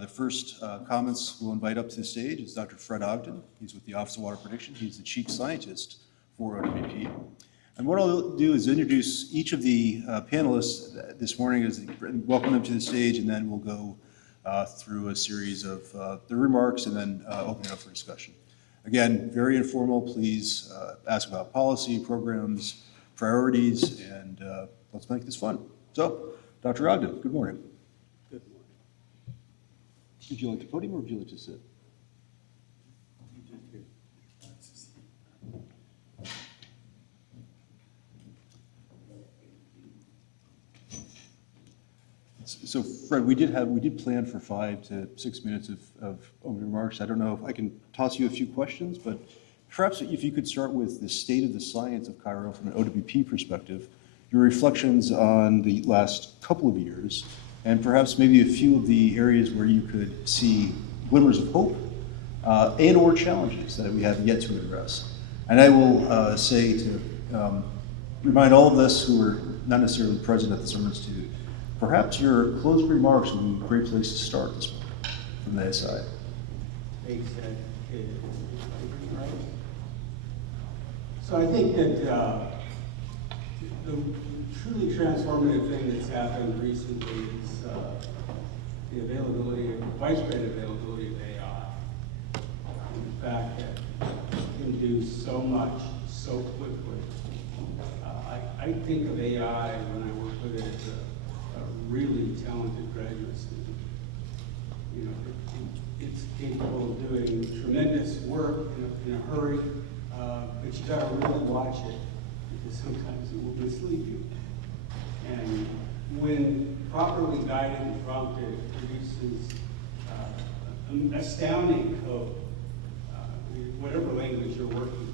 The first comments we'll invite up to the stage is Dr. Fred Ogden. He's with the Office of Water Prediction. He's the chief scientist for OWP. And what I'll do is introduce each of the panelists this morning, welcome them to the stage, and then we'll go through a series of the remarks and then open it up for discussion. Again, very informal. Please ask about policy, programs, priorities, and let's make this fun. So, Dr. Ogden, good morning. Good morning. Would you like the podium or would you like to sit? So, Fred, we did plan for 5 to 6 minutes of opening remarks. I don't know if I can toss you a few questions, but perhaps if you could start with the state of the science of Cairo from an OWP perspective, your reflections on the last couple of years, and perhaps maybe a few of the areas where you could see glimmers of hope and or challenges that we have yet to address. And I will say to remind all of us who are not necessarily present at the Summer Institute, perhaps your closing remarks would be a great place to start this morning from that side. Thanks, Ed. So I think that the truly transformative thing that's happened recently is the widespread availability of AI. And the fact that it can do so much so quickly. I think of AI when I work with it as a really talented graduate student. You know, it's capable of doing tremendous work in a hurry, but you gotta really watch it because sometimes it will mislead you. And when properly guided and prompted, it produces astounding code, whatever language you're working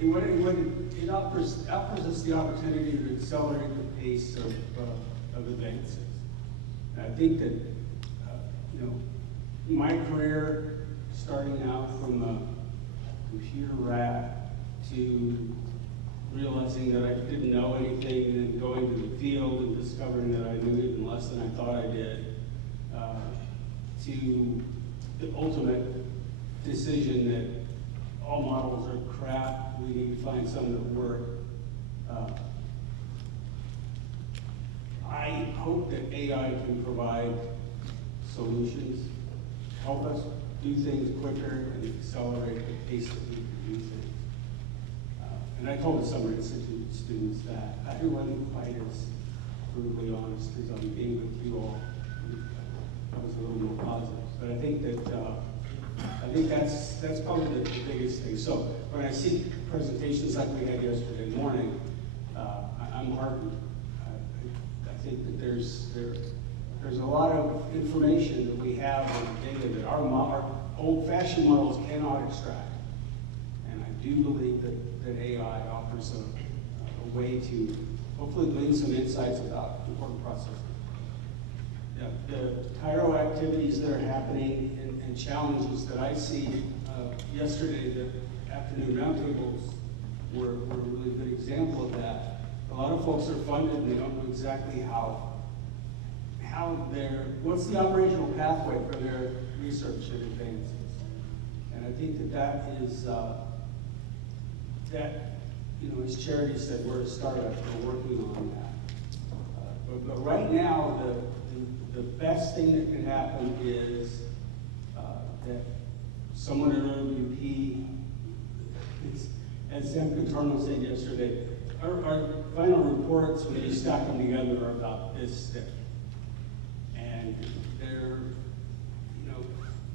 in. And it offers us the opportunity to accelerate the pace of advances. And I think that, my career, starting out from a computer rat to realizing that I didn't know anything and then going to the field and discovering that I knew even less than I thought I did, to the ultimate decision that all models are crap, we need to find some that work. I hope that AI can provide solutions, help us do things quicker and accelerate the pace that we can do things. And I told the Summer Institute students that I wasn't quite as brutally honest as I'm being with you all. I was a little more positive. But I think that's probably the biggest thing. So when I see presentations like we had yesterday morning, I'm heartened. I think that there's a lot of information that we have on data that our old-fashioned models cannot extract. And I do believe that AI offers a way to hopefully glean some insights about important processes. Yeah, the Cairo activities that are happening and challenges that I see yesterday, the afternoon roundtables were a really good example of that. A lot of folks are funded and they don't know exactly what's the operational pathway for their research and advances. And I think that is, as Charity said, we're a startup, we're working on that. But right now, the best thing that can happen is that someone at OWP, as Sam Contorno said yesterday, our final reports, when you stack them together, are about this thick. And they're,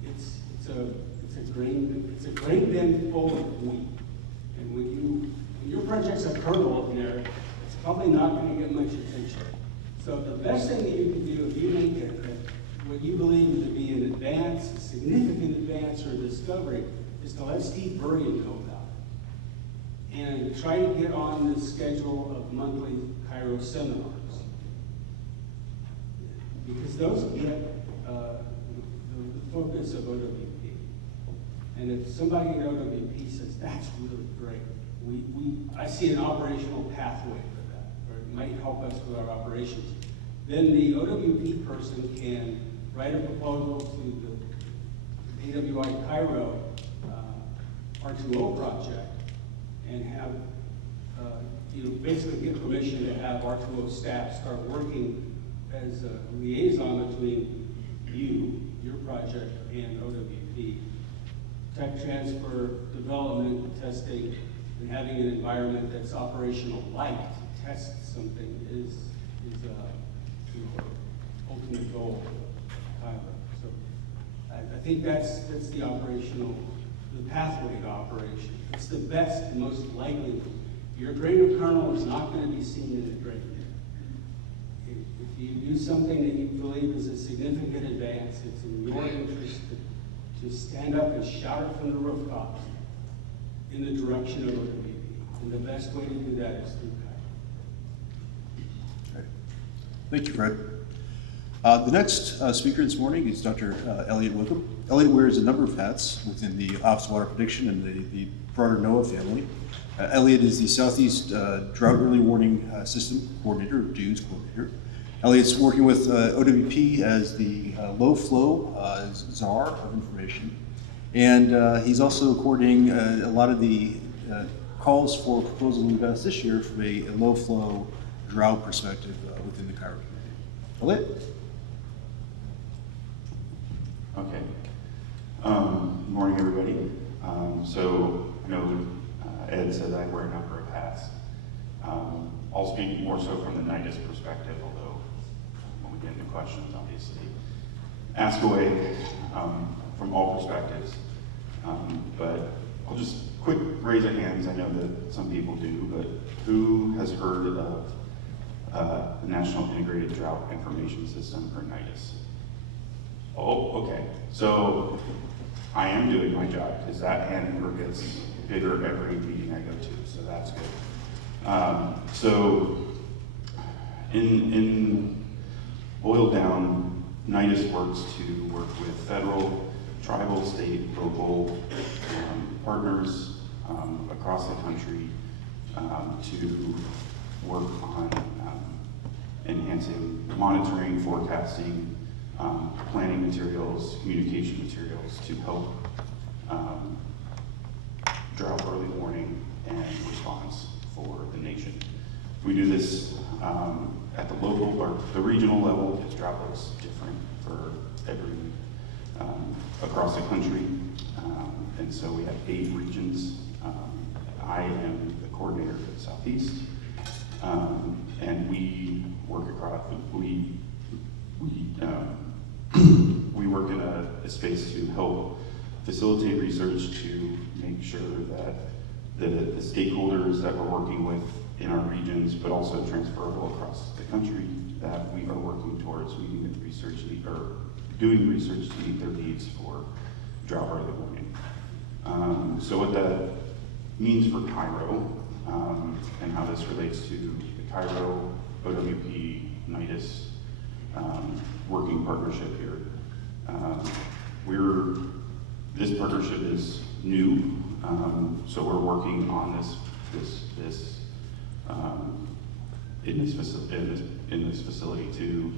it's a grain bin full of wheat. And when your project's a kernel up there, it's probably not going to get much attention. So the best thing that you can do if you make what you believe to be an advance, a significant advance or a discovery, is to let Steve Burrian know about it. And try to get on the schedule of monthly Cairo seminars. Because those get the focus of OWP. And if somebody at OWP says, that's really great, I see an operational pathway for that, or it might help us with our operations, Then the OWP person can write a proposal to the AWI Cairo R2O project and have, basically get permission to have R2O staff start working as a liaison between you, your project, and OWP. Tech transfer, development, testing, and having an environment that's operational like to test something is ultimate goal of Cairo. So I think that's the operational, the pathway to operation. It's the best and most likely. Your grain of kernel is not going to be seen in the grain. If you do something that you believe is a significant advance, it's in your interest to stand up and shout it from the rooftops in the direction of OWP. And the best way to do that is through Cairo. Thank you, Fred. The next speaker this morning is Dr. Elliot Wickham. Elliot wears a number of hats within the Office of Water Prediction and the broader NOAA family. Elliot is the Southeast Drought Early Warning System Coordinator, or DEWS Coordinator. Elliot's working with OWP as the low flow czar of information. And he's also coordinating a lot of the calls for proposals to invest this year from a low flow drought perspective within the Cairo community. Elliot? Okay. Good morning, everybody. So I know Ed said I wear a number of hats. I'll speak more so from the NIDIS perspective, although when we get into questions, obviously, ask away from all perspectives. But I'll just quick raise of hands. I know that some people do, but who has heard of the National Integrated Drought Information System, or NIDIS? Oh, okay. So I am doing my job, because that hand number gets bigger every meeting I go to, so that's good. So in boiled down, NIDIS works to work with federal, tribal, state, local partners across the country to work on enhancing monitoring, forecasting, planning materials, communication materials to help drought early warning and response for the nation. We do this at the local or the regional level, because drought looks different for every across the country. And so we have 8 regions. I am the coordinator for the Southeast. And we work across, we work in a space to help facilitate research to make sure that the stakeholders that we're working with in our regions, but also transferable across the country, that we are working towards meeting with research or doing research to meet their needs for drought early warning. So what that means for Cairo and how this relates to the Cairo, OWP, NIDIS working partnership here. This partnership is new, so we're working on in this facility to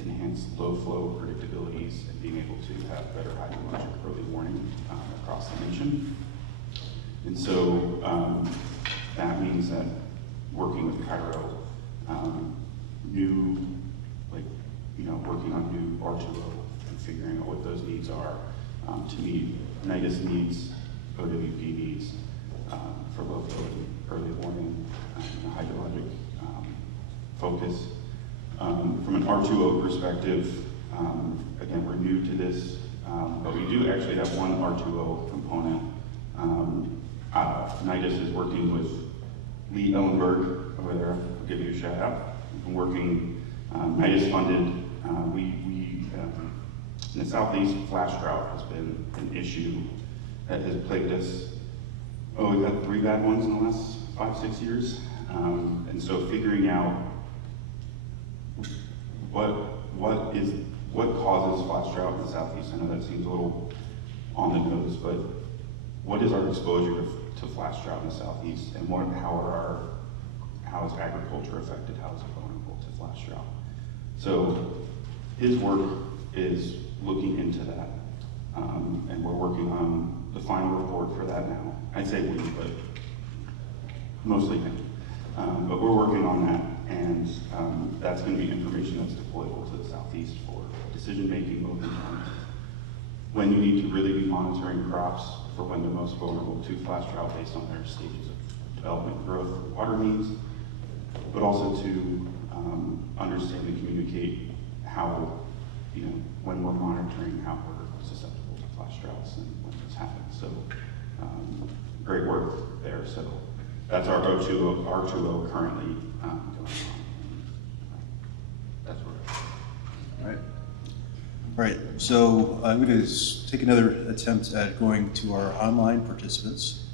enhance low flow predictabilities and being able to have better hydrologic early warning across the nation. And so that means that working with Cairo, working on new R2O and figuring out what those needs are to meet NIDIS needs, OWP needs for low flow early warning and hydrologic focus. From an R2O perspective, again, we're new to this, but we do actually have one R2O component. NIDIS is working with Lee Ellenberg over there. I'll give you a shout out. We've been working, NIDIS funded. In the Southeast, flash drought has been an issue that has plagued us. Oh, we've had 3 bad ones in the last 5-6 years. And so figuring out what causes flash drought in the Southeast. I know that seems a little on the nose, but what is our exposure to flash drought in the Southeast, and how is agriculture affected? How is it going? flash drought. So his work is looking into that, and we're working on the final report for that now. I'd say we, but mostly him. But we're working on that, and that's going to be information that's deployable to the southeast for decision-making, both in terms of when you need to really be monitoring crops for when they're most vulnerable to flash drought based on their stages of development, growth, water needs, but also to understand and communicate how, when we're monitoring how we're susceptible to flash droughts and when this happens. So great work there. So that's our R2O currently going on. That's where. All right. All right, so I'm going to take another attempt at going to our online participants.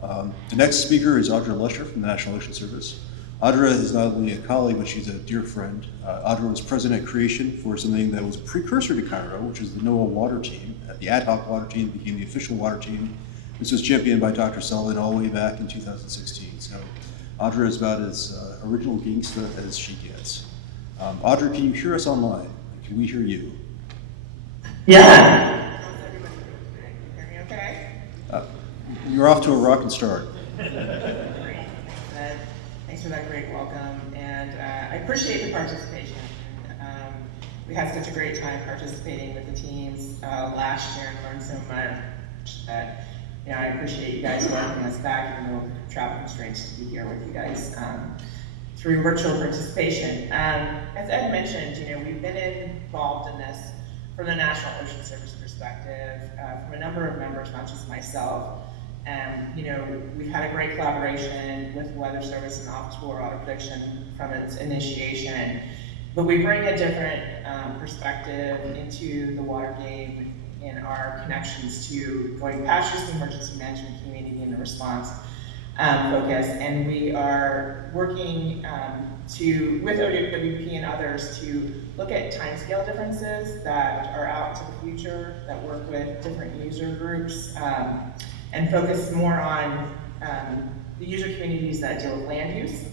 The next speaker is Audra Lusher from the National Ocean Service. Audra is not only a colleague, but she's a dear friend. Audra was president at creation for something that was a precursor to Cairo, which is the NOAA water team. The ad hoc water team became the official water team. This was championed by Dr. Sullivan all the way back in 2016. So Audra is about as original gangsta as she gets. Audra, can you hear us online? Can we hear you? Yeah. How's everybody doing today? Can you hear me okay? You're off to a rocking start. Great. Thanks for that great welcome, and I appreciate the participation. We had such a great time participating with the teams last year and learned so much that I appreciate you guys welcoming us back, even though travel constraints to be here with you guys through virtual participation. As Ed mentioned, we've been involved in this from the National Ocean Service perspective, from a number of members, not just myself. We've had a great collaboration with Weather Service and Offshore Auto Prediction from its initiation, but we bring a different perspective into the water game in our connections to going past just the emergency management community and the response focus, and we are working with OWP and others to look at timescale differences that are out to the future, that work with different user groups, and focus more on the user communities that deal with land use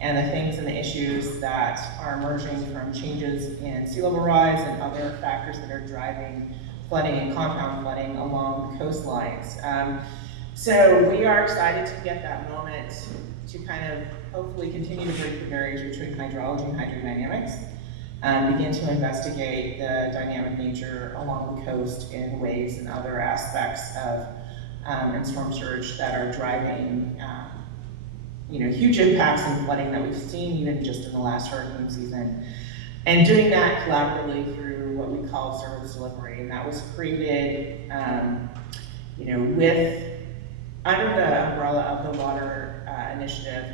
and the things and the issues that are emerging from changes in sea level rise and other factors that are driving flooding and compound flooding along the coastlines. So we are excited to get that moment to kind of hopefully continue to break the barriers between hydrology and hydrodynamics, begin to investigate the dynamic nature along the coast in waves and other aspects of and storm surge that are driving huge impacts in flooding that we've seen even just in the last hurricane season. And doing that collaboratively through what we call service delivery, and that was created under the umbrella of the water initiative,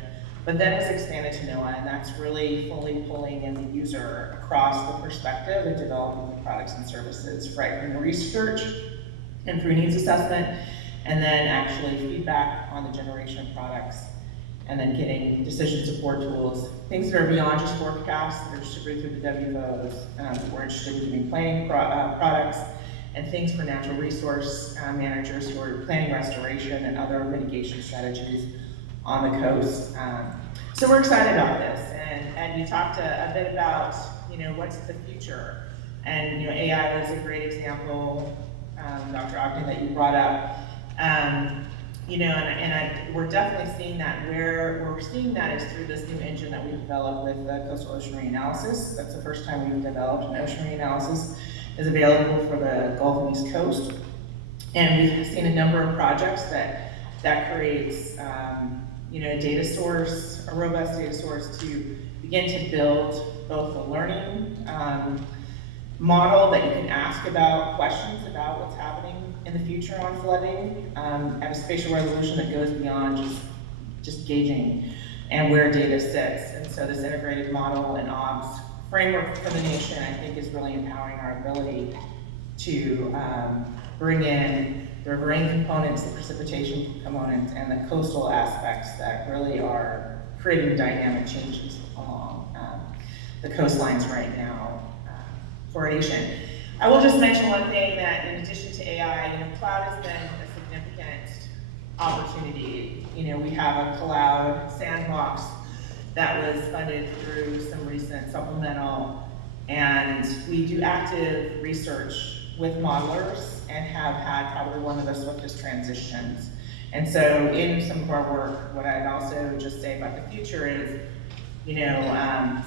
but then was expanded to NOAA, and that's really fully pulling in the user across the perspective and developing the products and services, right from research and through needs assessment, and then actually feedback on the generation of products, and then getting decision support tools, things that are beyond just forecasts, that are distributed through the WFOs. We're interested in doing planning products, and things for natural resource managers who are planning restoration and other mitigation strategies on the coast. So we're excited about this, and you talked a bit about what's the future, and AI was a great example, Dr. Ogden, that you brought up. We're definitely seeing that. Where we're seeing that is through this new engine that we developed with the Coastal Ocean Reanalysis. That's the first time we've developed an ocean reanalysis. Is available for the Gulf and East Coast, and we've seen a number of projects that creates a data source, a robust data source to begin to build both a learning model that you can ask about questions about what's happening in the future on flooding at a spatial resolution that goes beyond just gauging and where data sits. And so this integrated model and ops framework for the nation, I think, is really empowering our ability to bring in the marine components, the precipitation components, and the coastal aspects that really are creating dynamic changes along the coastlines right now for our nation. I will just mention one thing, that in addition to AI, cloud has been a significant opportunity. We have a cloud sandbox that was funded through some recent supplemental. And we do active research with modelers and have had probably one of the swiftest transitions. And so in some of our work, what I'd also just say about the future is,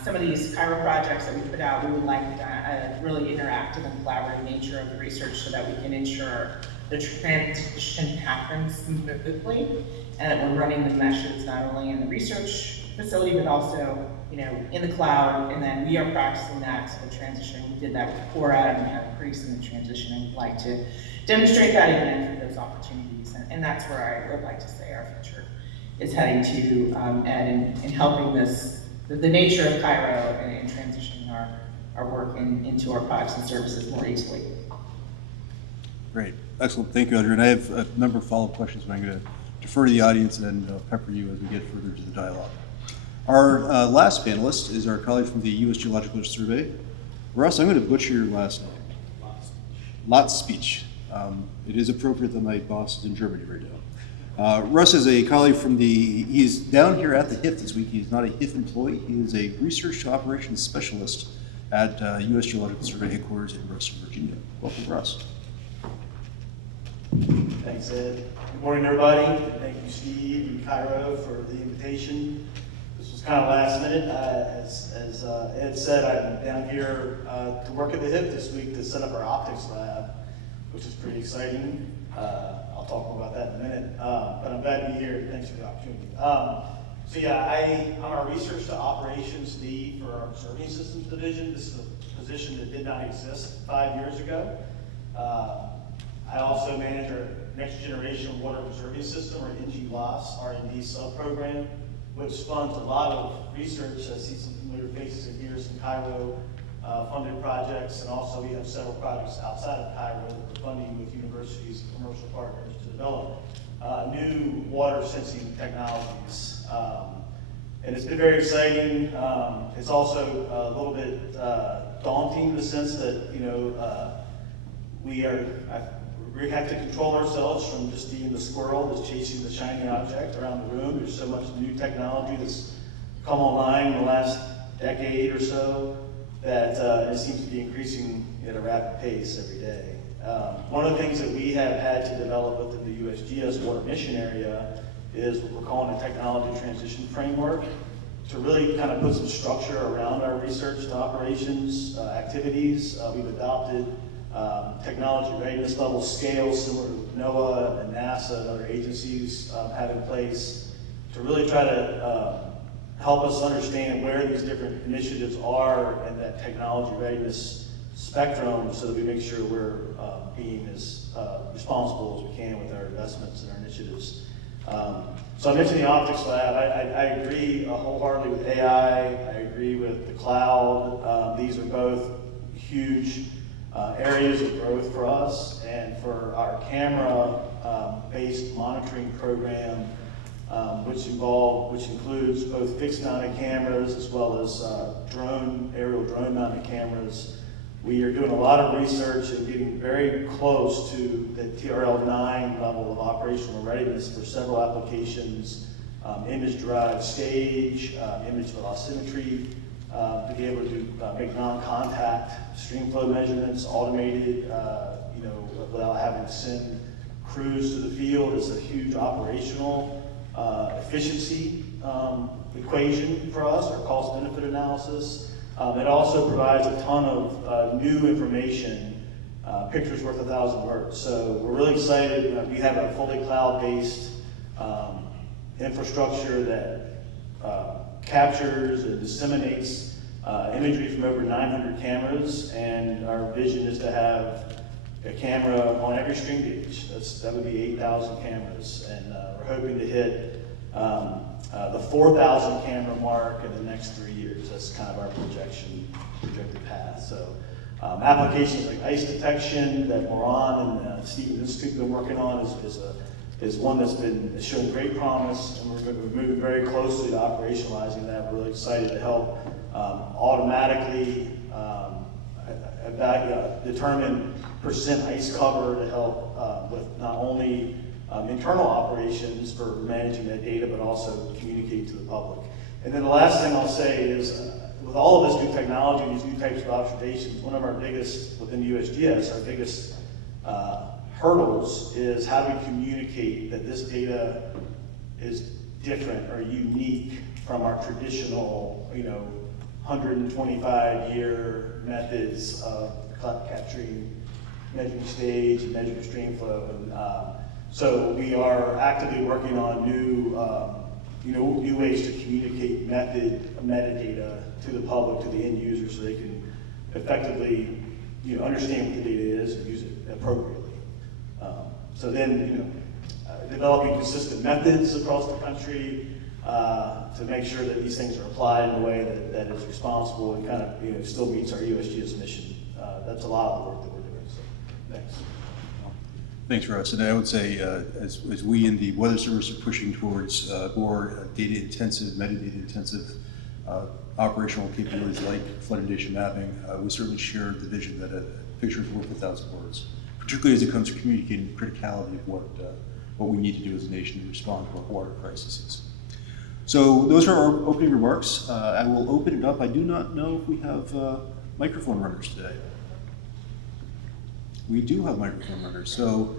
some of these Cairo projects that we put out, we would like a really interactive and collaborative nature of the research so that we can ensure the transition happens smoothly and that we're running the meshes not only in the research facility, but also, in the cloud, and then we are practicing that to the transition. We did that with Cora and we had a priest in the transition, and we'd like to demonstrate that again for those opportunities. And that's where I would like to say our future is heading to, and in helping the nature of Cairo and transitioning our work into our products and services more easily. Great, excellent, thank you, Audrey. And I have a number of follow-up questions, but I'm going to defer to the audience and then pepper you as we get further to the dialogue. Our last panelist is our colleague from the U.S. Geological Survey. Russ, I'm going to butcher your last name. Lot's speech. It is appropriate that my boss is in Germany right now. Russ is a colleague from he's down here at the HIF this week. He's not a HIF employee. He is a research operations specialist at U.S. Geological Survey headquarters in Ruston, Virginia. Welcome, Russ. Thanks, Ed. Good morning, everybody. Thank you, Steve and Cairo, for the invitation. This was kind of last minute. As Ed said, I'm down here to work at the HIP this week to set up our optics lab, which is pretty exciting. I'll talk more about that in a minute, but I'm glad to be here. Thanks for the opportunity. I'm our research to operations lead for our observing systems division. This is a position that did not exist 5 years ago. I also manage our next generation water observing system, or NGWAS R&D sub-program, which funds a lot of research. I see some familiar faces in here, some Cairo funded projects, and also we have several projects outside of Cairo that we're funding with universities and commercial partners to develop new water sensing technologies. And it's been very exciting. It's also a little bit daunting in the sense that, we have to control ourselves from just being the squirrel that's chasing the shiny object around the room. There's so much new technology that's come online in the last decade or so that it seems to be increasing at a rapid pace every day. One of the things that we have had to develop within the USGS water mission area is what we're calling a technology transition framework to really kind of put some structure around our research to operations activities. We've adopted technology readiness level scales similar to NOAA and NASA and other agencies have in place to really try to help us understand where these different initiatives are in that technology readiness spectrum so that we make sure we're being as responsible as we can with our investments and our initiatives. So I mentioned the optics lab. I agree wholeheartedly with AI. I agree with the cloud. These are both huge areas of growth for us, and for our camera-based monitoring program, which includes both fixed-mounted cameras as well as aerial drone-mounted cameras. We are doing a lot of research and getting very close to the TRL-9 level of operational readiness for several applications, image-derived stage, image velocimetry, to be able to make non-contact streamflow measurements, automated, without having to send crews to the field. Is a huge operational efficiency equation for us, our cost-benefit analysis. It also provides a ton of new information, pictures worth 1,000 words. So we're really excited. We have a fully cloud-based infrastructure that captures and disseminates imagery from over 900 cameras, and our vision is to have a camera on every string gauge. That would be 8,000 cameras, and we're hoping to hit the 4,000 camera mark in the next 3 years. That's kind of our projected path. So applications like ice detection that we're on and Steve Institute has been working on is one that's been showing great promise, and we're moving very closely to operationalizing that. We're really excited to help automatically determine percent ice cover to help with not only internal operations for managing that data, but also communicating to the public. And then the last thing I'll say is, with all of this new technology, these new types of observations, one of our biggest, within USGS, our biggest hurdles is how do we communicate that this data is different or unique from our traditional, 125-year methods of capturing measuring stage and measuring stream flow. And so we are actively working on new ways to communicate metadata to the public, to the end user, so they can effectively, understand what the data is and use it appropriately. So then, developing consistent methods across the country to make sure that these things are applied in a way that is responsible and kind of, still meets our USGS mission. That's a lot of the work that we're doing, so thanks. Thanks, Russ. And I would say, as we in the Weather Service are pushing towards more data-intensive, metadata-intensive operational capabilities like flood and data mapping, we certainly share the vision that a picture is worth 1,000 words, particularly as it comes to communicating the criticality of what we need to do as a nation to respond to our water crises. So those are our opening remarks. I will open it up. I do not know if we have microphone runners today. We do have microphone runners. So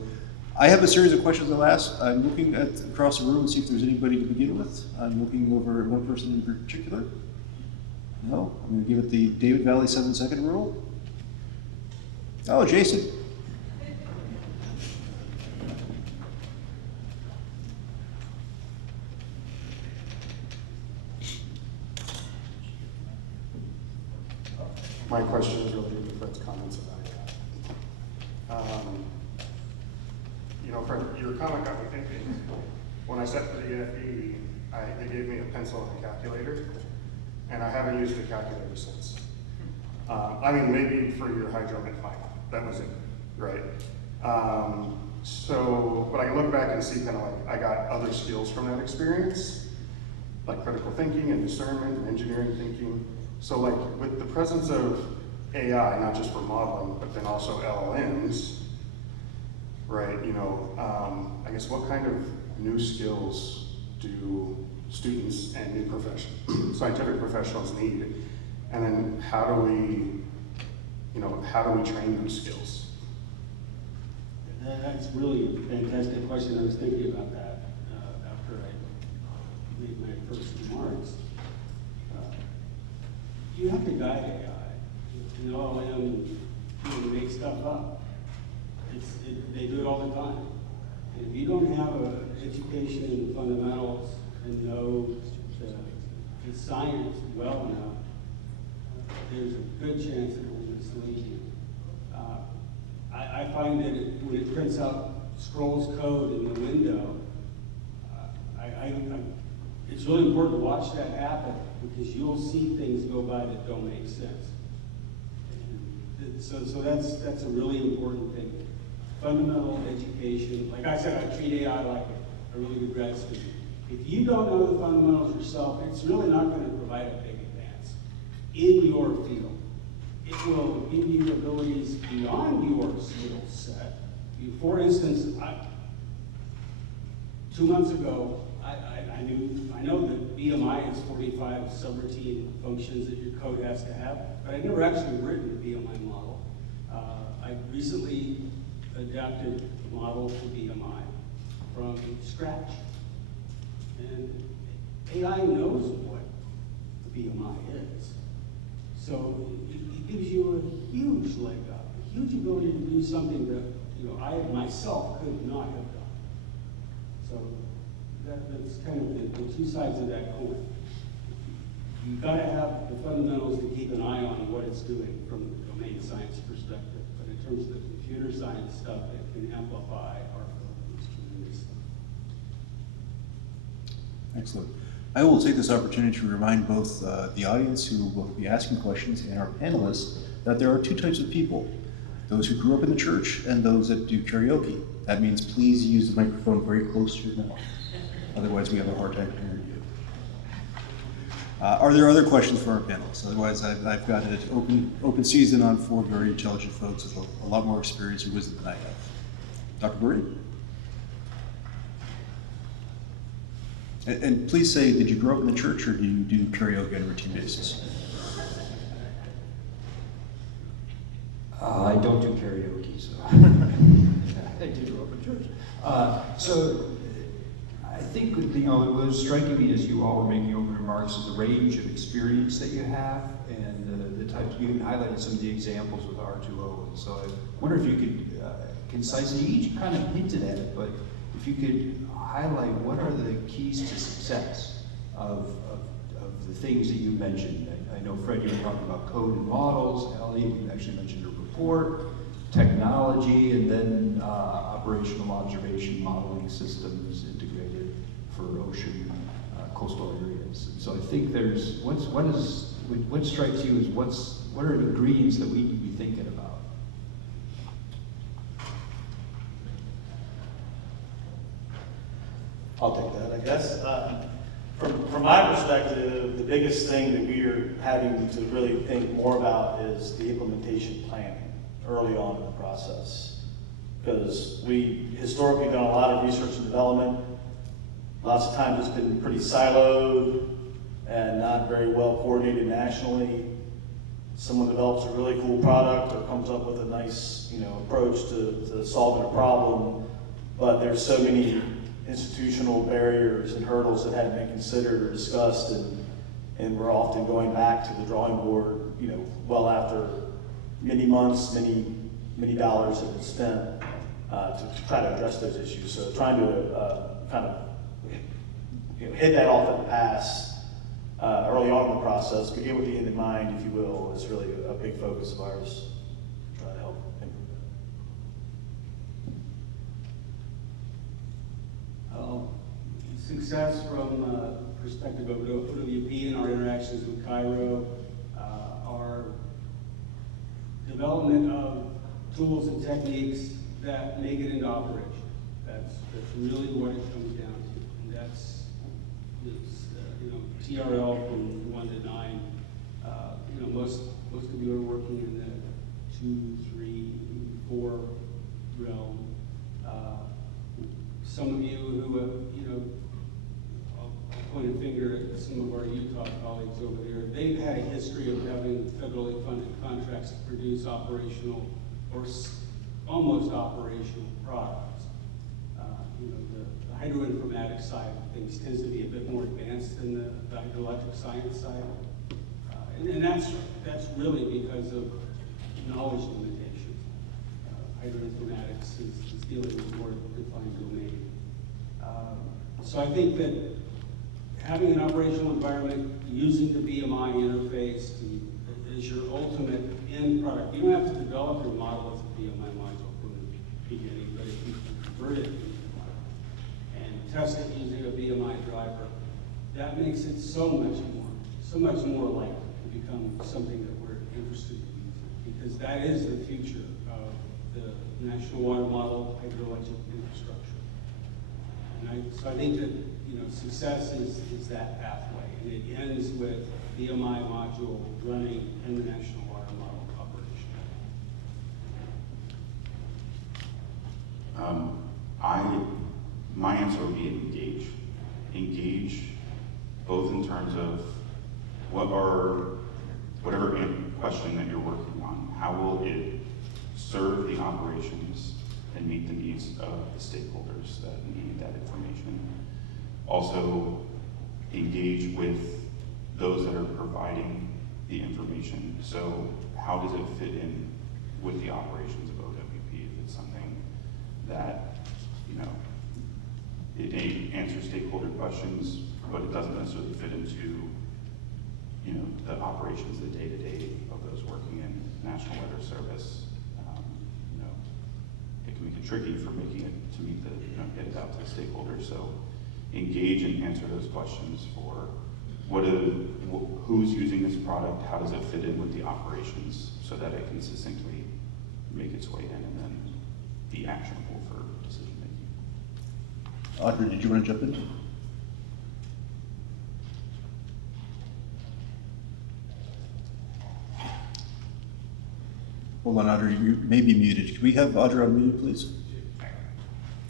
I have a series of questions I'll ask. I'm looking across the room and see if there's anybody to begin with. I'm looking over at one person in particular. No, I'm going to give it the David Valley 7-second rule. Oh, Jason. My question is really to Fred's comments about AI. Fred, your comment got me thinking. When I sat for the NFB, they gave me a pencil and a calculator, and I haven't used a calculator since. Maybe for your hydromet final, that was it, right? But I can look back and see kind of like I got other skills from that experience, like critical thinking and discernment and engineering thinking. So like with the presence of AI, not just for modeling, but then also LLMs, right? I guess what kind of new skills do students and new scientific professionals need? And then how do we train those skills? That's really a fantastic question. I was thinking about that after I made my first remarks. You have to guide AI. An LLM make stuff up. They do it all the time. And if you don't have an education in the fundamentals and know the science well enough, there's a good chance that it will mislead you. I find that when it prints out scrolls code in the window, it's really important to watch that happen because you'll see things go by that don't make sense. And so that's a really important thing. Fundamental education, like I said, I treat AI like a really good grad student. If you don't know the fundamentals yourself, it's really not going to provide a big advance in your field. It will give you abilities beyond your skill set. For instance, 2 months ago, I know that BMI is 45 subroutine functions that your code has to have, but I've never actually written a BMI model. I recently adapted the model to BMI from scratch. And AI knows what the BMI is. So it gives you a huge leg up, a huge ability to do something that I myself could not have done. So that's kind of the two sides of that coin. You've got to have the fundamentals to keep an eye on what it's doing from the domain science perspective. But in terms of the computer science stuff, it can amplify our abilities tremendously. Excellent. I will take this opportunity to remind both the audience who will be asking questions and our panelists that there are two types of people, those who grew up in the church and those that do karaoke. That means please use the microphone very close to your mouth. Otherwise, we have a hard time hearing you. Are there other questions for our panelists? Otherwise, I've got an open season on 4 very intelligent folks with a lot more experience and wisdom than I have. Dr. Birdie? And please say, did you grow up in the church or do you do karaoke on a routine basis? I don't do karaoke, so I did grow up in church. So I think, what was striking me as you all were making opening remarks is the range of experience that you have and the types, you highlighted some of the examples with R2O. And so I wonder if you could concisely, each kind of hinted at it, but if you could highlight what are the keys to success of the things that you mentioned. I know, Fred, you were talking about code and models. Ellie, you actually mentioned a report, technology, and then operational observation modeling systems integrated for ocean coastal areas. And so I think there's, what strikes you as what are the ingredients that we need to be thinking about? I'll take that, I guess. From my perspective, the biggest thing that we are having to really think more about is the implementation planning early on in the process. Because we historically done a lot of research and development. Lots of times it's been pretty siloed and not very well coordinated nationally. Someone develops a really cool product or comes up with a nice, approach to solving a problem, but there's so many institutional barriers and hurdles that hadn't been considered or discussed, and we're often going back to the drawing board, well after many months, many dollars have been spent to try to address those issues. So trying to kind of hit that off at the pass early on in the process, begin with the end in mind, if you will, is really a big focus of ours. Try to help improve that. Success from perspective of OWP and our interactions with Cairo, our development of tools and techniques that make it into operation. That's really what it comes down to. And that's TRL from 1 to 9. Most of you are working in the 2, 3, 4 realm. Some of you who have, I'll point a finger at some of our Utah colleagues over there. They've had a history of having federally funded contracts to produce operational or almost operational products. The hydroinformatics side of things tends to be a bit more advanced than the hydrologic science side. And that's really because of knowledge limitations. Hydroinformatics is dealing with more defined domain. So I think that having an operational environment, using the BMI interface is your ultimate end product. You don't have to develop your model as a BMI module from the beginning, but if you convert it into a model and test it using a BMI driver, that makes it so much more likely to become something that we're interested in using, because that is the future of the National Water Model hydrologic infrastructure. And so I think that success is that pathway, and it ends with BMI module running in the National Water Model operation. My answer would be engage. Engage both in terms of whatever question that you're working on, how will it serve the operations and meet the needs of the stakeholders that need that information. Also, engage with those that are providing the information. So how does it fit in with the operations of OWP? If it's something that, it may answer stakeholder questions, but it doesn't necessarily fit into, the operations, the day-to-day of those working in National Weather Service. It can make it tricky for making it to meet get it out to the stakeholders. So engage and answer those questions for who's using this product, how does it fit in with the operations so that it can succinctly make its way in and then be actionable for decision making. Audrey, did you want to jump in? Hold on, Audrey, you may be muted. Could we have Audrey unmuted, please?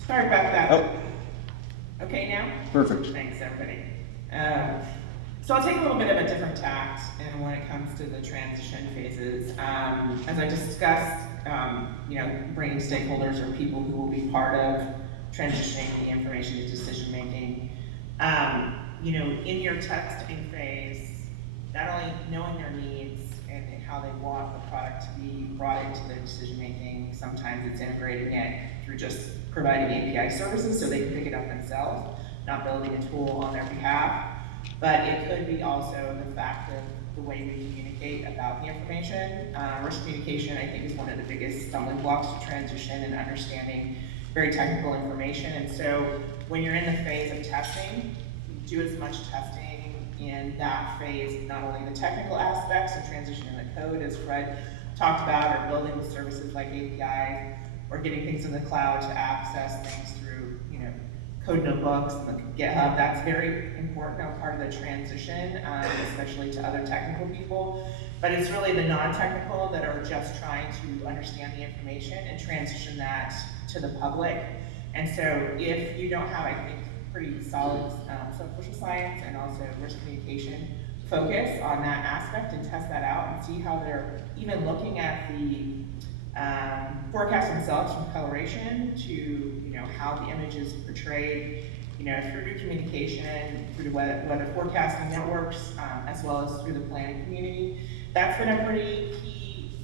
Sorry about that. Oh, Okay now? Perfect. Thanks, everybody. So I'll take a little bit of a different tact and when it comes to the transition phases. As I discussed, bringing stakeholders or people who will be part of transitioning the information to decision making. In your testing phase, not only knowing their needs and how they want the product to be brought into their decision making, sometimes it's integrating it through just providing API services so they can pick it up themselves, not building a tool on their behalf. But it could be also the fact of the way we communicate about the information. Risk communication, I think, is one of the biggest stumbling blocks to transition and understanding very technical information. And so when you're in the phase of testing, do as much testing in that phase, not only the technical aspects of transitioning the code, as Fred talked about, or building the services like APIs, or getting things in the cloud to access things through, code notebooks and GitHub. That's very important on part of the transition, especially to other technical people. But it's really the non-technical that are just trying to understand the information and transition that to the public. And so if you don't have, I think, pretty solid social science and also risk communication focus on that aspect and test that out and see how they're even looking at the forecast themselves from coloration to how the image is portrayed, through communication, through weather forecasting networks, as well as through the planning community. That's been a pretty key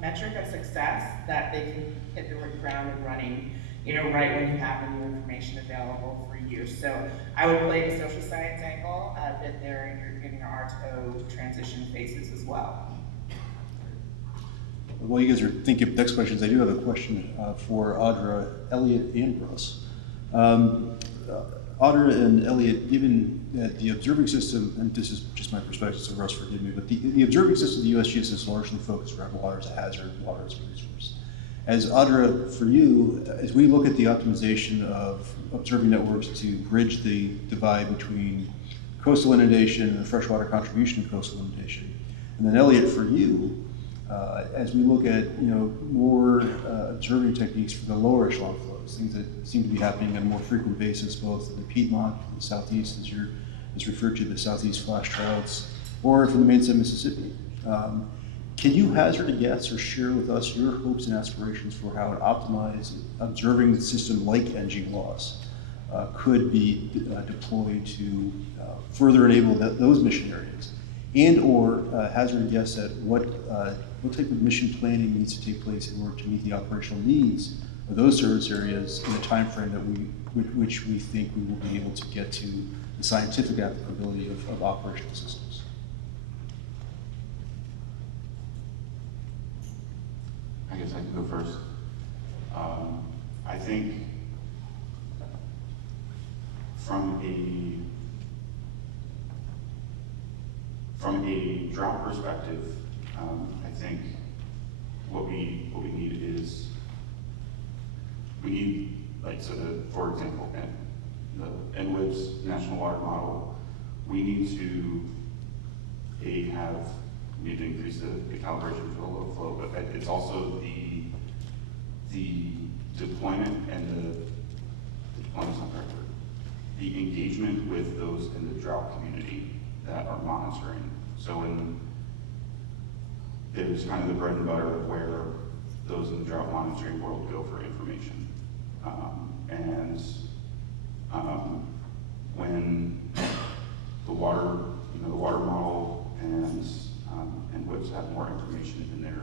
metric of success, that they can hit the ground and running, right when you have the new information available for you. So I would play the social science angle a bit there in your R2O transition phases as well. While you guys are thinking of next questions, I do have a question for Audra, Elliot, and Russ. Audra and Elliot, given that the observing system, and this is just my perspective, so Russ forgive me, but the observing system of the USGS is largely focused around water as a hazard, water as a resource. As Audra, for you, as we look at the optimization of observing networks to bridge the divide between coastal inundation and the freshwater contribution to coastal inundation, and then Elliot, for you, as we look at more observing techniques for the lower echelon flows, things that seem to be happening on a more frequent basis, both in the Piedmont, the southeast, as referred to, the southeast flash droughts, or from the main stem Mississippi. Can you hazard a guess or share with us your hopes and aspirations for how an optimized observing system like NGLOS could be deployed to further enable those mission areas? And or hazard a guess at what type of mission planning needs to take place in order to meet the operational needs of those service areas in the time frame that which we think we will be able to get to the scientific applicability of operational systems. I guess I can go first. I think from a drought perspective, I think what we need is, we need, for example, the NWIPS National Water Model, we need to increase the calibration for the low flow, but it's also the deployment and the engagement with those in the drought community that are monitoring. So when there's kind of the bread and butter of where those in the drought monitoring world go for information. When the water model and WIPS have more information in there,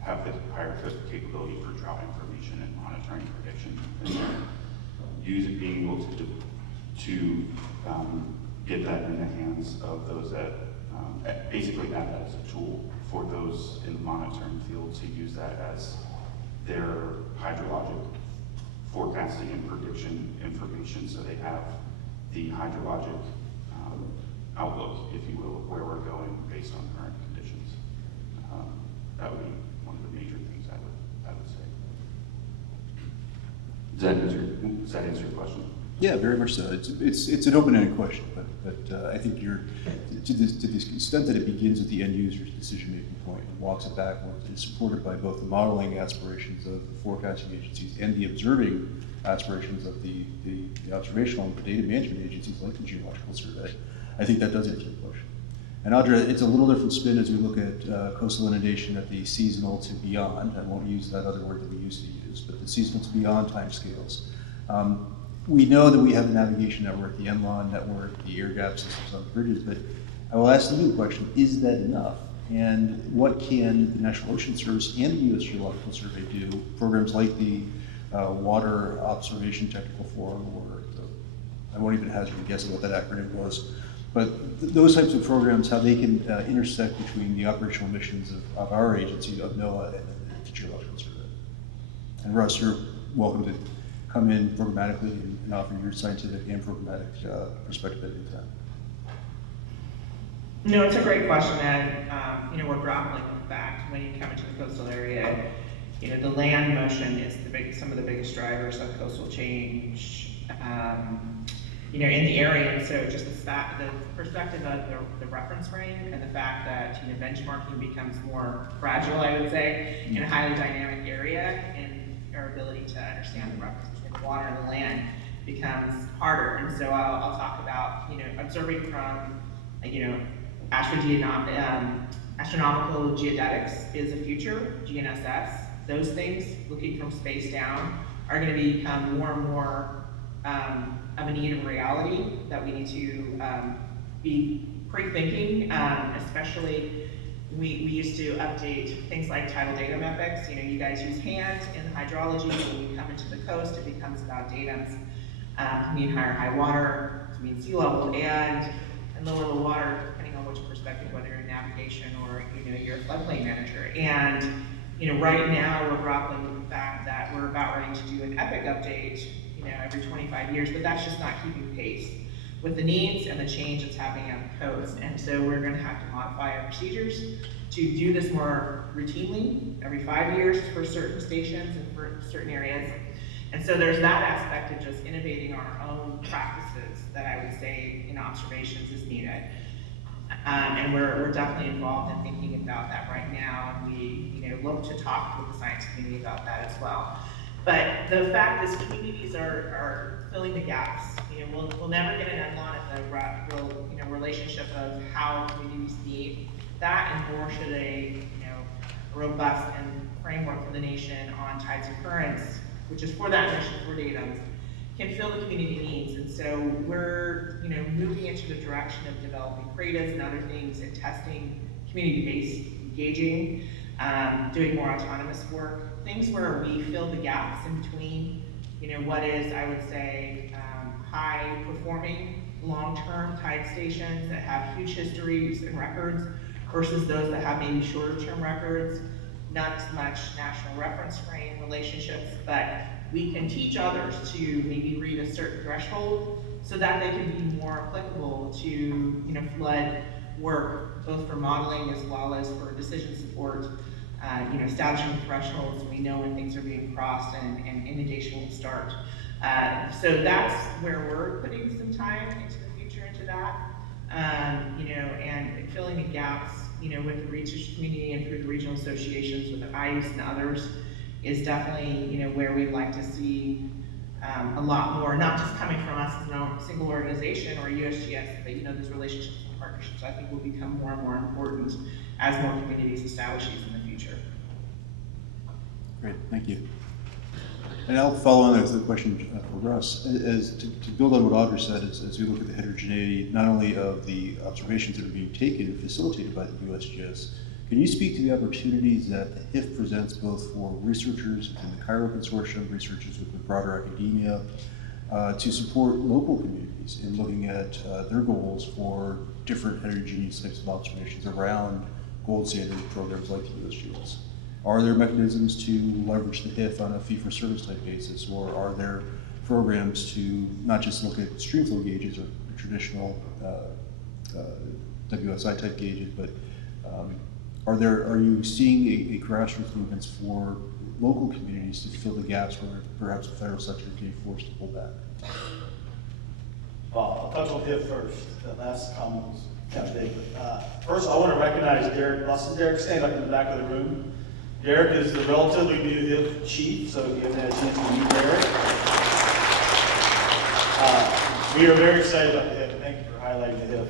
have the higher capability for drought information and monitoring prediction, and being able to get that in the hands of those that basically have that as a tool for those in the monitoring field to use that as their hydrologic forecasting and prediction information, so they have the hydrologic outlook, if you will, of where we're going based on current conditions. That would be one of the major things I would say. Does that answer your question? Yeah, very much so. It's an open-ended question, but I think to this extent that it begins with the end user's decision-making point and walks it backwards, and is supported by both the modeling aspirations of the forecasting agencies and the observing aspirations of the observational and data management agencies like the Geological Survey. I think that does answer the question. And Audra, it's a little different spin as we look at coastal inundation at the seasonal to beyond. I won't use that other word that we used to use, but the seasonal to beyond timescales. We know that we have a navigation network, the NLON network, the air gap systems on the bridges, but I will ask you the question, is that enough? And what can the National Ocean Service and the U.S. Geological Survey do? Programs like the Water Observation Technical Forum, or I won't even hazard a guess at what that acronym was, but those types of programs, how they can intersect between the operational missions of our agency, of NOAA, and the Geological Survey. And Russ, you're welcome to come in programmatically and offer your scientific and programmatic perspective at any time. No, it's a great question, and we're grappling with the fact when you come into the coastal area, the land motion is some of the biggest drivers of coastal change, in the area. And so just the perspective of the reference frame and the fact that benchmarking becomes more fragile, I would say, in a highly dynamic area, and our ability to understand the reference between the water and the land becomes harder. And so I'll talk about observing from astronomical geodetics is the future, GNSS. Those things, looking from space down, are going to become more and more of a need of reality that we need to be pre-thinking, especially we used to update things like tidal datum epochs. You guys use hands in hydrology. When we come into the coast, it becomes about datums. Mean high water, mean sea level, and lower water, depending on which perspective, whether you're in navigation or you're a floodplain manager. And right now we're grappling with the fact that we're about ready to do an epic update, every 25 years, but that's just not keeping pace with the needs and the change that's happening on the coast. And so we're going to have to modify our procedures to do this more routinely, every 5 years for certain stations and for certain areas. And so there's that aspect of just innovating our own practices that I would say in observations is needed. And we're definitely involved in thinking about that right now, and we look to talk with the science community about that as well. But the fact is, communities are filling the gaps. We'll never get an NLON at the real relationship of how communities need that, and nor should a robust and framework for the nation on tides and currents, which is for that mission for datums, can fill the community needs. And so we're moving into the direction of developing creatives and other things and testing community-based engaging, doing more autonomous work, things where we fill the gaps in between, what is, I would say, high-performing, long-term tide stations that have huge histories and records versus those that have maybe shorter-term records, not as much national reference frame relationships, but we can teach others to maybe read a certain threshold so that they can be more applicable to flood work, both for modeling as well as for decision support. Establishing thresholds, we know when things are being crossed and inundation will start. So that's where we're putting some time into the future into that, and filling the gaps, with the research community and through the regional associations with the IUCE and others is definitely, where we'd like to see a lot more, not just coming from us as a single organization or USGS, but these relationships and partnerships, I think will become more and more important as more communities establish these in the future. Great, thank you. And I'll follow on with the question for Russ. To build on what Audra said, as we look at the heterogeneity, not only of the observations that are being taken and facilitated by the USGS, can you speak to the opportunities that the HIF presents both for researchers within the CAIRO Consortium, researchers with the broader academia, to support local communities in looking at their goals for different heterogeneous types of observations around gold standard programs like the USGS? Are there mechanisms to leverage the HIF on a fee-for-service type basis, or are there programs to not just look at streamflow gauges or traditional WSI type gauges, but are you seeing a grassroots movements for local communities to fill the gaps where perhaps the federal sector can be forced to pull back? Well, I'll touch on HIF first. The last comment was kind of big. First, I want to recognize Derek Lusson. Derek, stand up in the back of the room. Derek is the relatively new HIF chief, so if you haven't had a chance to meet Derek. We are very excited about the HIF. Thank you for highlighting the HIF.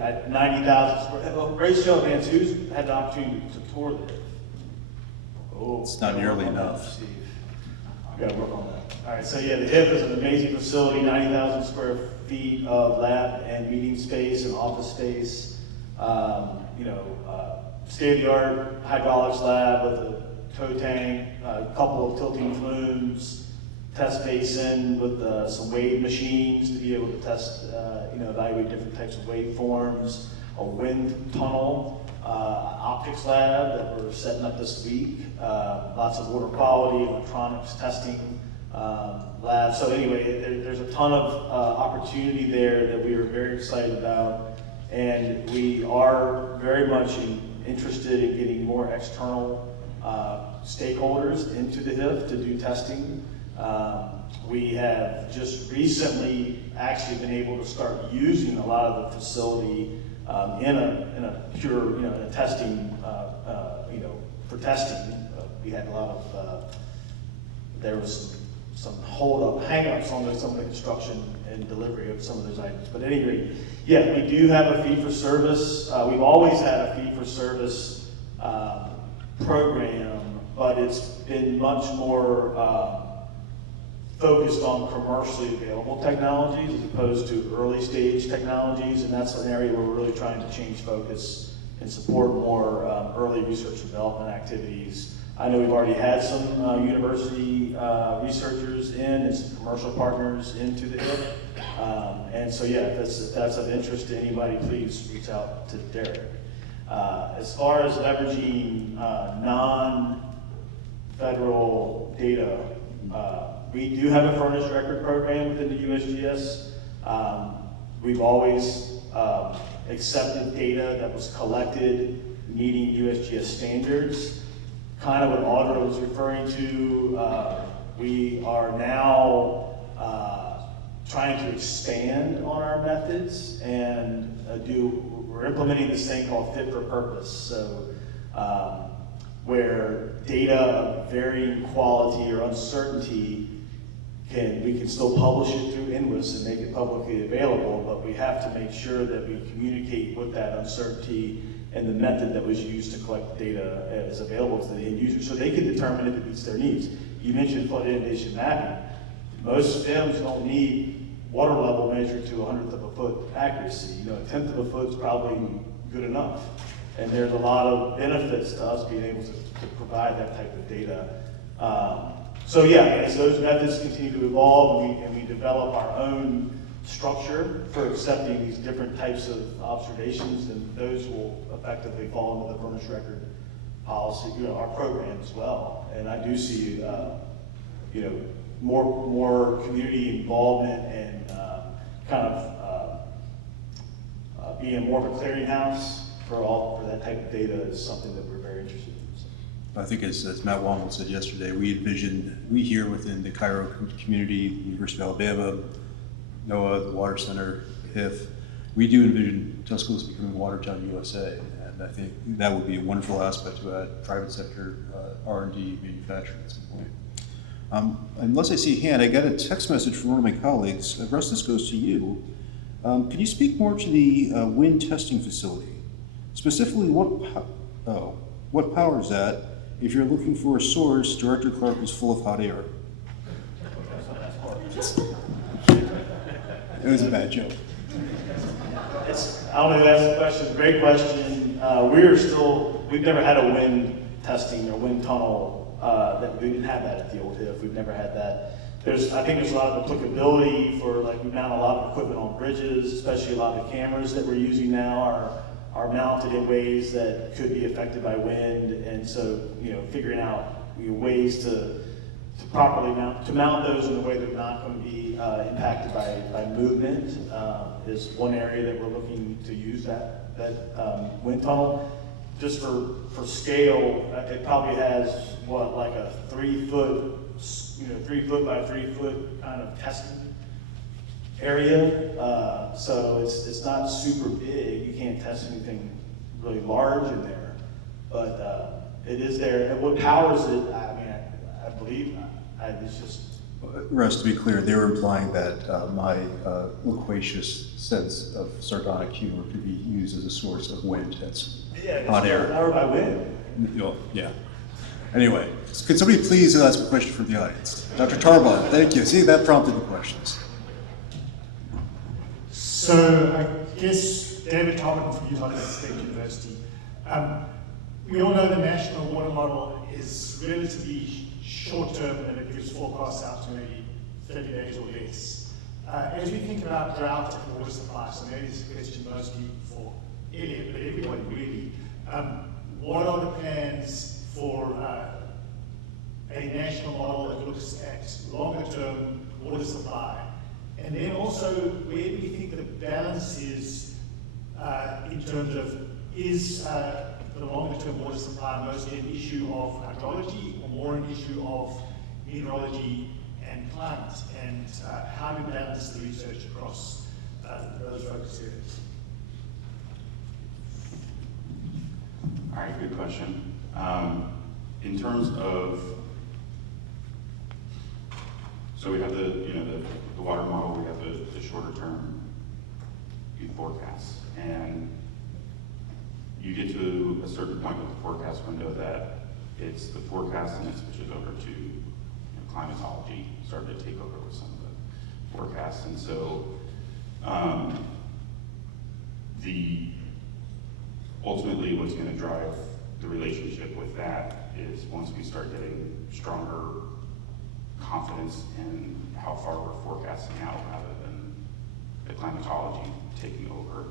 At 90,000 square. Great show of hands. Who's had the opportunity to tour the HIF? Oh, It's not nearly enough. Steve. I've got to work on that. All right, so yeah, the HIF is an amazing facility, 90,000 square feet of lab and meeting space and office space. State-of-the-art hydraulics lab with a tow tank, a couple of tilting flumes, test basin with some wave machines to be able to test, evaluate different types of waveforms, a wind tunnel, optics lab that we're setting up this week, lots of water quality, electronics testing lab. So anyway, there's a ton of opportunity there that we are very excited about, and we are very much interested in getting more external stakeholders into the HIF to do testing. We have just recently actually been able to start using a lot of the facility in a pure, in a testing, for testing. We had a lot of, there was some hang-ups on some of the construction and delivery of some of those items. But at any rate, yeah, we do have a fee-for-service. We've always had a fee-for-service program, but it's been much more focused on commercially available technologies as opposed to early stage technologies, and that's an area where we're really trying to change focus and support more early research and development activities. I know we've already had some university researchers in and some commercial partners into the HIF. And so yeah, if that's of interest to anybody, please reach out to Derek. As far as leveraging non-federal data, we do have a furnished record program within the USGS. We've always accepted data that was collected meeting USGS standards. Kind of what Audra was referring to, we are now trying to expand on our methods and we're implementing this thing called fit for purpose. So where data of varying quality or uncertainty we can still publish it through INWIS and make it publicly available, but we have to make sure that we communicate what that uncertainty and the method that was used to collect the data is available to the end user so they can determine if it meets their needs. You mentioned flood inundation mapping. Most FEMs don't need water level measured to 1/100th of a foot accuracy. A 1/10th of a foot is probably good enough. And there's a lot of benefits to us being able to provide that type of data. So yeah, as those methods continue to evolve and we develop our own structure for accepting these different types of observations, then those will effectively fall into the furnished record policy, our program as well. And I do see, more community involvement and being more of a clearinghouse for that type of data is something that we're very interested in. I think as Matt Womble said yesterday, we here within the Cairo community, University of Alabama, NOAA, the Water Center, HIF, we do envision Tuscaloosa becoming Watertown USA. And I think that would be a wonderful aspect to add private sector R&D manufacturing at some point. Unless I see a hand, I got a text message from one of my colleagues. Russ, this goes to you. Could you speak more to the wind testing facility? Specifically, what powers that? If you're looking for a source, Director Clark is full of hot air. It was a bad joke. I don't know who asked the question. Great question. We've never had a wind testing or wind tunnel. We didn't have that at the old HIF. We've never had that. I think there's a lot of applicability for, we mount a lot of equipment on bridges, especially a lot of the cameras that we're using now are mounted in ways that could be affected by wind. And so, figuring out ways to properly mount those in a way that are not going to be impacted by movement is one area that we're looking to use that wind tunnel. Just for scale, it probably has like a 3 foot, 3 foot by 3 foot kind of testing area. So it's not super big. You can't test anything really large in there, but it is there. And what powers it, I mean, I believe, it's just, Russ, to be clear, they were implying that my loquacious sense of sardonic humor could be used as a source of wind. That's hot air. powered by wind. Yeah. Anyway, could somebody please ask a question from the audience? Dr. Tarbon, thank you. See, that prompted the questions. So I guess David Tarbon from Utah State University. We all know the national water model is relatively short-term and it gives forecasts out to maybe 30 days or less. As we think about drought and water supply, so maybe this is a question mostly for Elliot, but everybody really, what are the plans for a national model that looks at longer-term water supply? And then also, where do you think the balance is in terms of, is the longer-term water supply mostly an issue of hydrology or more an issue of meteorology and climate? And how do you balance the research across those focus areas? All right, good question. In terms of, so we have the water model, we have the shorter term forecasts, and you get to a certain point with the forecast window that it's the forecast and it switches over to climatology, started to take over with some of the forecasts, and so ultimately what's going to drive the relationship with that is once we start getting stronger confidence in how far we're forecasting out rather than the climatology taking over.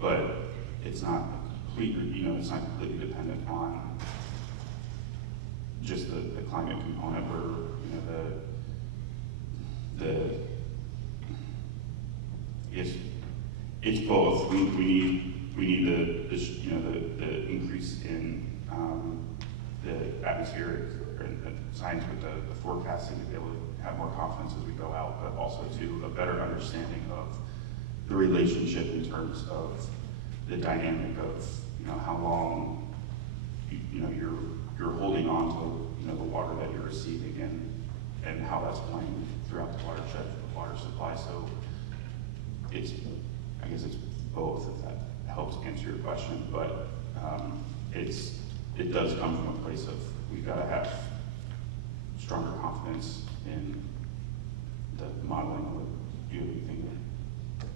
But it's not completely, it's not completely dependent on just the climate component where, it's both. We need the increase in the atmospheric and science with the forecasting to be able to have more confidence as we go out, but also to a better understanding of the relationship in terms of the dynamic of how long you're holding on to the water that you're receiving and how that's playing throughout the watershed for the water supply. So I guess it's both, if that helps answer your question, but it does come from a place of we've got to have stronger confidence in the modeling. Do you have anything to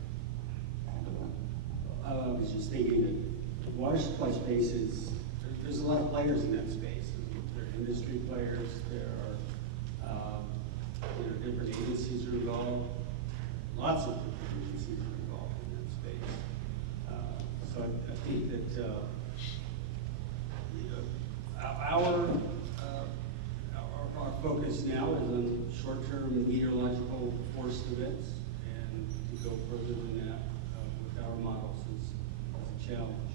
add to that? I was just thinking that the water supply space there's a lot of players in that space. There are industry players, there are different agencies are involved, lots of different agencies are involved in that space. So I think that our focus now is on short-term meteorological forced events, and to go further than that with our models is a challenge.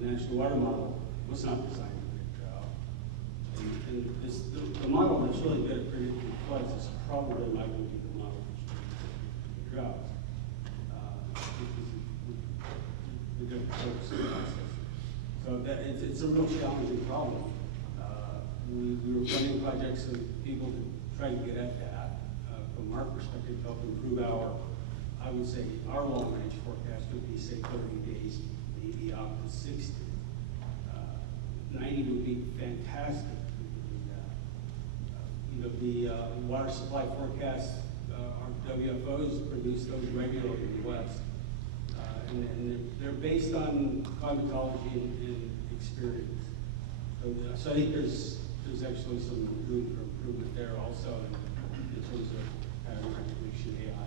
The National Water Model was not designed to predict drought, and the model that's really good at predicting floods is probably not going to be the model that's predicting drought. We've got to focus on the process. So it's a real challenging problem. We were planning projects of people to try to get at that. From our perspective, to help improve I would say our long-range forecast would be, say, 30 days, maybe up to 60. 90 would be fantastic. The water supply forecast, our WFOs produce those regularly in the West. And they're based on climatology and experience. So I think there's actually some room for improvement there also in terms of pattern recognition AI.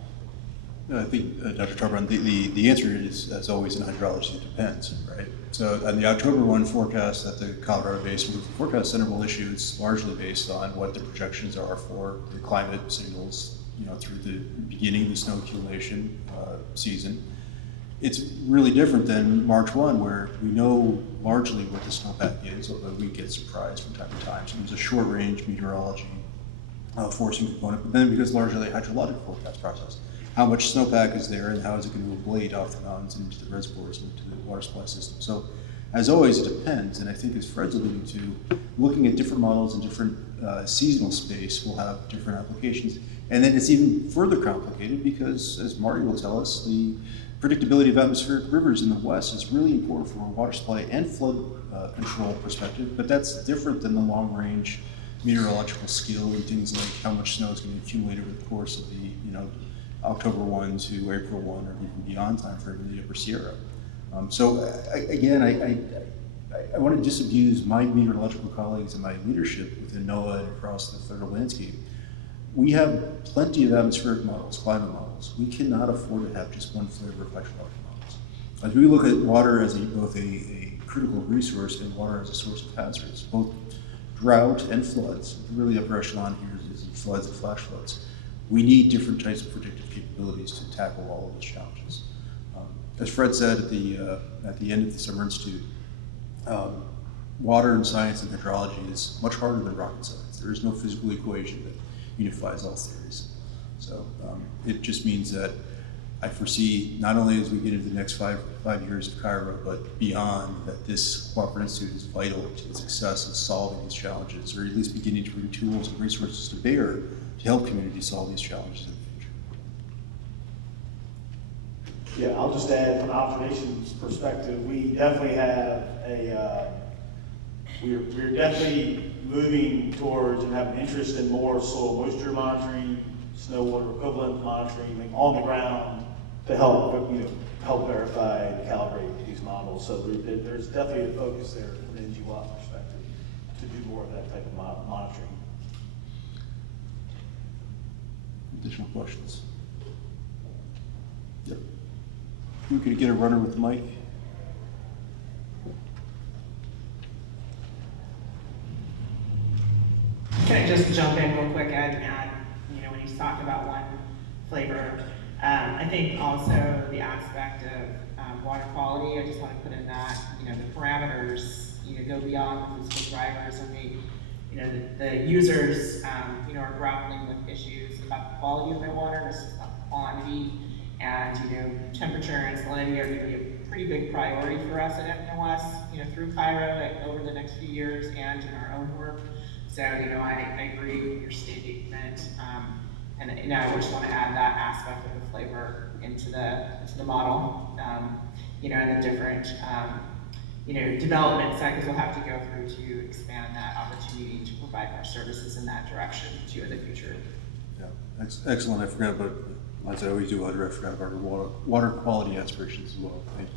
No, I think, Dr. Tarbon, the answer is, as always in hydrology, it depends, right? So on the October 1 forecast that the Colorado Basin Forecast Center will issue, it's largely based on what the projections are for the climate signals, through the beginning of the snow accumulation season. It's really different than March 1, where we know largely what the snowpack is, although we get surprised from time to time. So there's a short-range meteorology forcing component, but then because largely a hydrologic forecast process. How much snowpack is there and how is it going to ablate off the mountains and into the reservoirs and into the water supply system? So as always, it depends, and I think as Fred's alluding to, looking at different models in different seasonal space will have different applications. And then it's even further complicated because, as Marty will tell us, the predictability of atmospheric rivers in the west is really important from a water supply and flood control perspective, but that's different than the long-range meteorological skill and things like how much snow is going to accumulate over the course of the, October 1 to April 1 or even beyond time frame in the Upper Sierra. I want to disabuse my meteorological colleagues and my leadership within NOAA and across the federal landscape. We have plenty of atmospheric models, climate models. We cannot afford to have just one flavor of hydrologic models. As we look at water as both a critical resource and water as a source of hazards, both drought and floods, really the upper echelon here is floods and flash floods. We need different types of predictive capabilities to tackle all of those challenges. As Fred said at the end of the Summer Institute, water and science and hydrology is much harder than rocket science. There is no physical equation that unifies all theories. So it just means that I foresee, not only as we get into the next five years of Cairo, but beyond, that this Cooperative Institute is vital to its success in solving these challenges, or at least beginning to bring tools and resources to bear to help communities solve these challenges in the future. Yeah, I'll just add from an observations perspective, we definitely have we're definitely moving towards and have an interest in more soil moisture monitoring, snow water equivalent monitoring, like on the ground to help, help verify and calibrate these models. So there's definitely a focus there from an NGWA perspective to do more of that type of monitoring. Additional questions? Yep. We could get a runner with the mic. Can I just jump in real quick and add, when you talked about one flavor, I think also the aspect of water quality, I just want to put in that, the parameters, go beyond the physical drivers and the users, are grappling with issues about the quality of their water, versus the quantity, and, temperature and salinity are going to be a pretty big priority for us at NOS, through Cairo and over the next few years and in our own work. So, I agree with your statement, and I just want to add that aspect of the flavor into the model, and the different, development cycles we'll have to go through to expand that opportunity to provide more services in that direction too in the future. Yeah, excellent. I forgot about, as I always do, I forgot about our water quality aspirations as well. Thank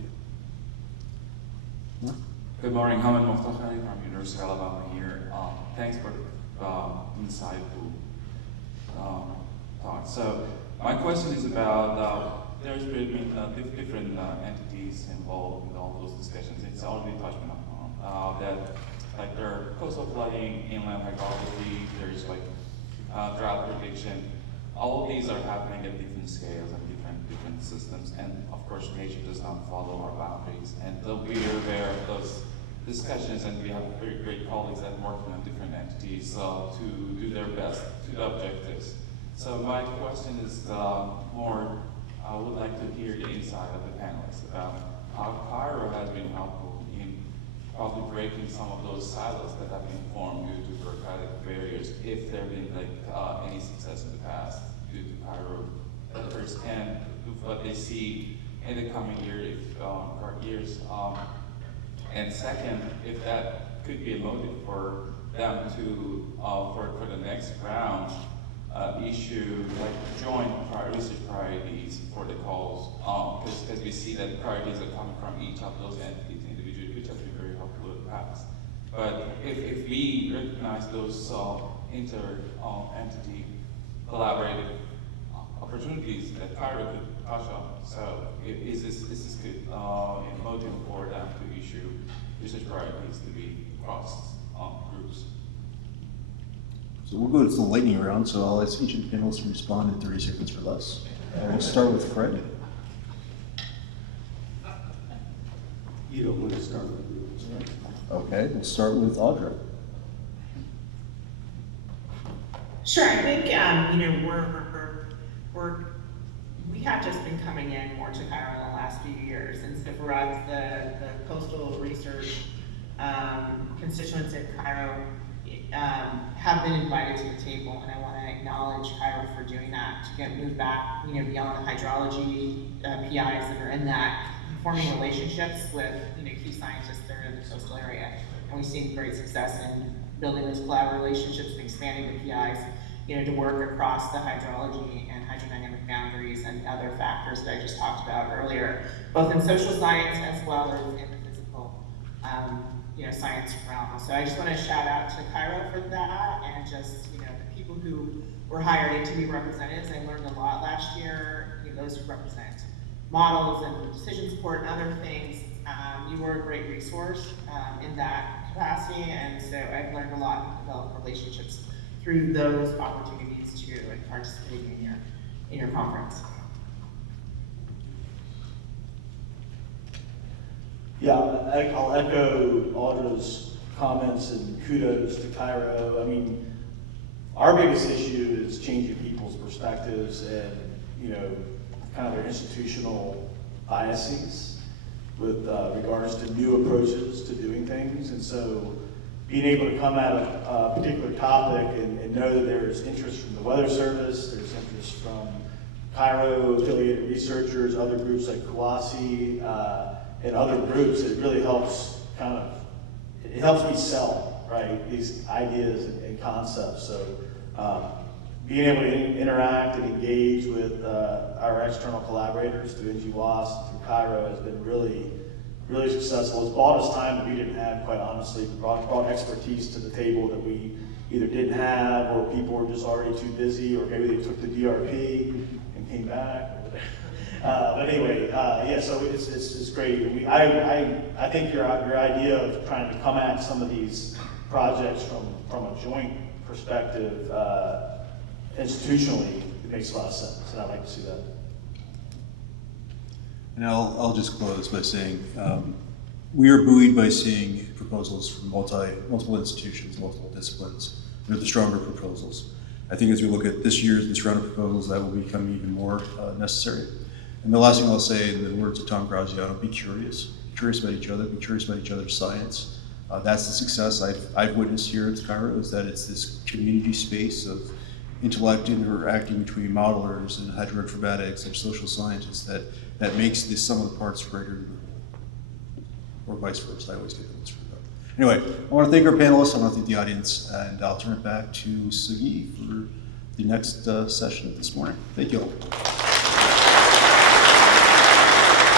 you. Good morning, Hamid Moftahari from University of Alabama here. Thanks for insightful talk. So my question is about, there's been different entities involved in all those discussions. It's already touched on that, like there are coastal flooding, inland hydrology, there's like drought prediction. All of these are happening at different scales and different systems, and of course nature does not follow our boundaries. And though we are aware of those discussions, and we have very great colleagues that work on different entities to do their best to the objectives. So my question is more, I would like to hear the insight of the panelists about how Cairo has been helpful in probably breaking some of those silos that have been formed due to bureaucratic barriers, if there have been any success in the past due to Cairo efforts, and what they see in the coming years. And second, if that could be a motive for them to, for the next round, issue joint research priorities for the calls, because we see that priorities are coming from each of those entities individually, which has been very helpful in the past. But if we recognize those inter-entity collaborative opportunities that Cairo could touch on, so is this good motive for them to issue research priorities to be across groups? So we'll go to the lightning round, so I'll ask each of the panelists to respond in 30 seconds or less. We'll start with Fred. You don't want to start with rules, right? Okay, we'll start with Audra. Sure, I think, we have just been coming in more to Cairo in the last few years, and so for us, the coastal research constituents in Cairo have been invited to the table, and I want to acknowledge Cairo for doing that, to get moved back, beyond the hydrology PIs that are in that, forming relationships with, key scientists that are in the coastal area. And we've seen great success in building those collaborative relationships and expanding the PIs, to work across the hydrology and hydrodynamic boundaries and other factors that I just talked about earlier, both in social science as well as in the physical, science realm. So I just want to shout out to Cairo for that, and just, the people who were hired in to be representatives. I learned a lot last year, those who represent models and decision support and other things. You were a great resource in that capacity, and so I've learned a lot and developed relationships through those opportunities too, and participating in your conference. Yeah, I'll echo Audra's comments and kudos to Cairo. I mean, our biggest issue is changing people's perspectives and, kind of their institutional biases with regards to new approaches to doing things. And so being able to come at a particular topic and know that there's interest from the Weather Service, there's interest from Cairo affiliated researchers, other groups like Kawasi, and other groups, it really helps it helps me sell, right, these ideas and concepts. So being able to interact and engage with our external collaborators through NGWAS, through Cairo, has been really, really successful. It's bought us time that we didn't have, quite honestly. It brought expertise to the table that we either didn't have, or people were just already too busy, or maybe they took the DRP and came back. But anyway, so it's great. And I think your idea of trying to come at some of these projects from a joint perspective, institutionally, it makes a lot of sense, and I'd like to see that. And I'll just close by saying, we are buoyed by seeing proposals from multiple institutions, multiple disciplines. They're the stronger proposals. I think as we look at this round of proposals, that will become even more necessary. And the last thing I'll say, in the words of Tom Graziano, be curious. Be curious about each other, be curious about each other's science. That's the success I've witnessed here at Cairo, is that it's this community space of intellect interacting between modelers and hydroinformatics and social scientists that makes the sum of the parts greater than the whole, or vice versa. I always get those screwed up. Anyway, I want to thank our panelists, I want to thank the audience, and I'll turn it back to Sagi for the next session this morning. Thank you all.